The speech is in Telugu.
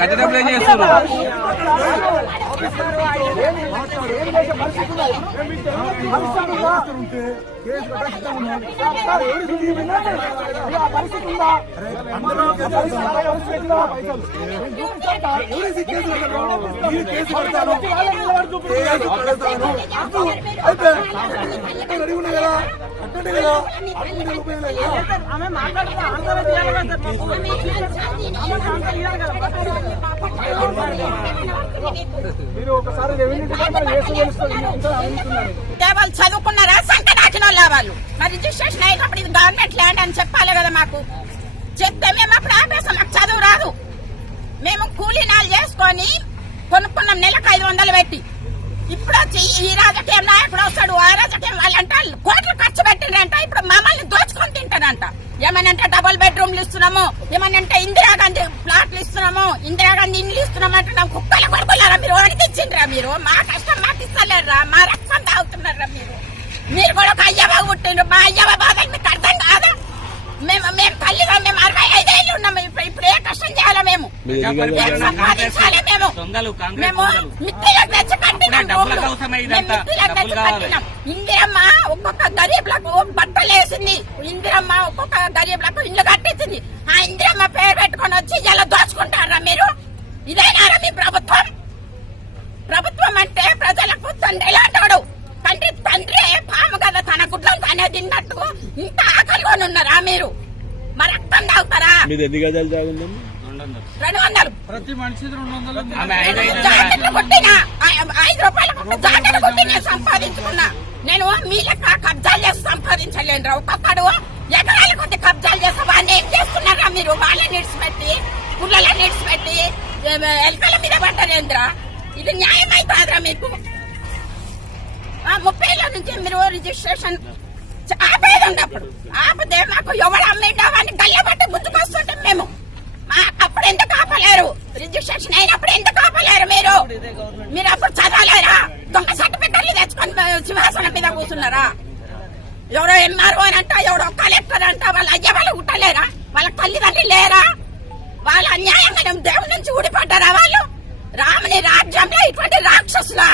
కట్టడం ఏం చేస్తున్నారు? వాళ్ళు చదువుకున్నారా? సంకటాచిన వాళ్ళు మరి రిజిస్ట్రేషన్ అయినప్పుడు ఇది గవర్నమెంట్ ల్యాండ్ అని చెప్పాలి కదా. మాకు చెప్తే మేము అప్పుడు ఆపేసాం. మాకు చదువు రాదు. మేము కూలీనాలు చేసుకొని కొనుక్కున్నాం నెలకు 500 పెట్టి. ఇప్పుడు వచ్చి ఈ రాజకీయం నాయకుడు వస్తాడు, ఆ రాజకీయం వాళ్ళంట కోట్లు ఖర్చు పెట్టిండ్రంట. ఇప్పుడు మమ్మల్ని దోచుకొని తింటారంట. ఏమనంటే డబుల్ బెడ్రూమ్లు ఇస్తున్నాము, ఏమనంటే ఇందిరాగాంధీ ప్లాట్లు ఇస్తున్నాము, ఇందిరాగాంధీ ఇండ్లు ఇస్తున్నాము అంటున్నాం. కుక్కల కొడుకులారా మీరు? వాడికి ఇచ్చిండ్రా మీరు? మా కష్టం మాకు ఇస్తలేరా? మా రక్తం తాగుతున్నారా మీరు? మీరు కూడా ఒక అయ్యవ పుట్టిండ్రు. మా అయ్యవ బాధలు మీకు అర్థం కాదా? మేము తల్లిగా మేము 65 ఏళ్ళు ఉన్నాము. ఇప్పుడు ఏ కష్టం చేయాలా? మేము సంపాదించాలి. మేము మిత్రులకు తెచ్చి కట్టినాం. ఇందిరమ్మ ఒక్కొక్క గరీబ్లకు బట్టలు వేసింది. ఇందిరమ్మ ఒక్కొక్క గరీబ్లకు ఇల్లు కట్టించింది. ఆ ఇందిరమ్మ పేరు పెట్టుకొని వచ్చి ఇలా దోచుకుంటారా మీరు? ఇదేనారా మీ ప్రభుత్వం? ప్రభుత్వం అంటే ప్రజలకు తండ్రి లాంటాడు. తండ్రి పాము కదా తన గుడ్లను తానే తిన్నట్టు ఇంత ఆకలికొని ఉన్నారా మీరు? మా రక్తం తాగుతారా? 200 ప్రతి మనిషి 200 జాకెట్లు కొట్టినా 5 రూపాయలకు జాకెట్ కొట్టి నేను సంపాదించుకున్నా. నేను మీ లెక్క కబ్జాలు చేసి సంపాదించలేను. ఒక్కొక్కడు ఎకరాల కొద్ది కబ్జాలు చేస్తే వాళ్ళు ఏం చేస్తున్నారా మీరు? వాళ్ళని నిడిచిపెట్టి పుల్లలను నిడిచిపెట్టి ఎలకల మీద పడ్డారేంద్రా? ఇది న్యాయం అవుతుందిరా మీకు? 30 ఏళ్ళ నుంచి మీరు రిజిస్ట్రేషన్ ఆపేది ఉన్నప్పుడు ఆపితే మాకు ఎవరు అమ్మిండో అని గల్లబట్టి గుర్తుకొస్తుంటే మేము అప్పుడు ఎందుకు ఆపలేరు? రిజిస్ట్రేషన్ అయినప్పుడు ఎందుకు ఆపలేరు మీరు? మీరు అప్పుడు చదవలేరా? దొంగ సర్టిఫికెట్లు తెచ్చుకొని సింహాసనం మీద కూర్చున్నారా? ఎవరో ఎంఆర్ఓ అంట, ఎవరో కలెక్టర్ అంట, వాళ్ళ అయ్య వాళ్ళు కుట్టలేరా? వాళ్ళ తల్లిదండ్రులు లేరా? వాళ్ళ అన్యాయంగా దేవుడి నుంచి ఊడిపడ్డారా వాళ్ళు? రాముని రాజ్యంలో ఇటువంటి రాక్షసులా?